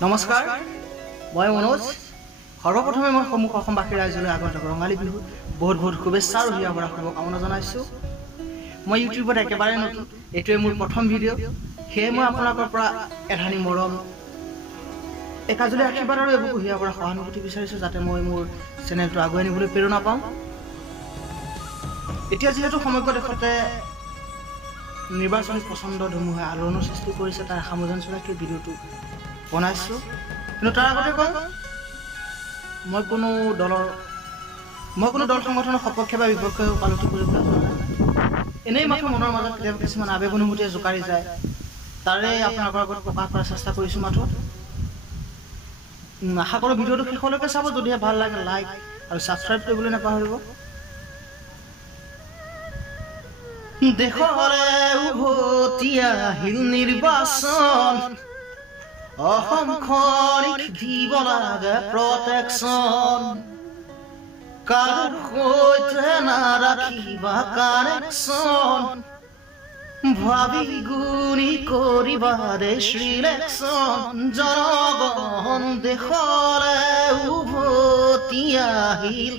নমস্কাৰ, মই মনোজ। সৰ্বপ্ৰথমে মই সমূহ অসমবাসী ৰাইজলৈ আগন্তুক ৰঙালী বিহুত বহুত বহুত শুভেচ্ছা আৰু হিয়া ভৰা শুভকামনা জনাইছোঁ। মই ইউটিউবত একেবাৰে নতুন, এইটোৱে মোৰ প্ৰথম ভিডিঅ'। সেয়ে মই আপোনালোকৰ পৰা এধানি মৰম, একাজলি আশীৰ্বাদ আৰু এইবোৰ হিয়া ভৰা সহানুভূতি বিচাৰিছোঁ, যাতে মই মোৰ চেনেলটো আগুৱাই নিবলৈ প্ৰেৰণা পাওঁ। এতিয়া যিহেতু সমগ্ৰ দেশতে নিৰ্বাচনী পচন্দ ধুমুহাই আলোড়নৰ সৃষ্টি কৰিছে, তাৰ সামোজন চলাকৈ ভিডিঅ'টো বনাইছোঁ। কিন্তু তাৰ আগতে কওঁ, মই কোনো দল সংগঠনৰ সপক্ষে বা বিপক্ষে ওকালতি কৰিবলৈ যোৱা নাই। এনেই মাথো মনৰ মাজত কেতিয়াবা কিছুমান আৱেগ অনুভূতিয়ে জোকাৰি যায়, তাৰে আপোনালোকৰ আগত প্ৰকাশ কৰাৰ চেষ্টা কৰিছোঁ মাথো। আশা কৰোঁ ভিডিঅ'টো শেষলৈকে চাব। যদিহে ভাল লাগে লাইক আৰু ছাবস্ক্ৰাইব কৰিবলৈ নাপাহৰিব। দেশৰে উভতি আহিল নিৰ্বাচন, অসমখনক দিব লাগে প্ৰটেকশ্যন। কাৰো সৈতে নাৰাখিবা কানেকশ্যন, ভাবি গুণি কৰিবা দেশ ইলেকশ্যন। জনগণ দেশৰে উভতি আহিল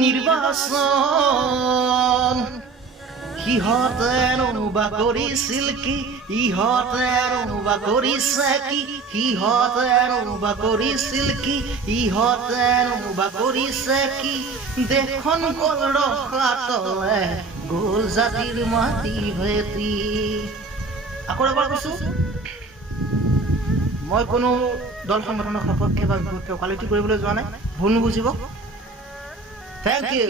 নিৰ্বাচন। সিহঁতেনো বা কৰিছিল কি, ইহঁতেনো বা কৰিছে কি, সিহঁতেনো বা কৰিছিল কি, ইহঁতেনো বা কৰিছে কি। দেশখন গ'ল ৰসাতলে, গ'ল জাতিৰ মাটি ভেটি। আকৌ এবাৰ কৈছোঁ, মই কোনো দল সংগঠনৰ সপক্ষে বা বিপক্ষে ওকালতি কৰিবলৈ যোৱা নাই, ভুল নুবুজিব। Thank U.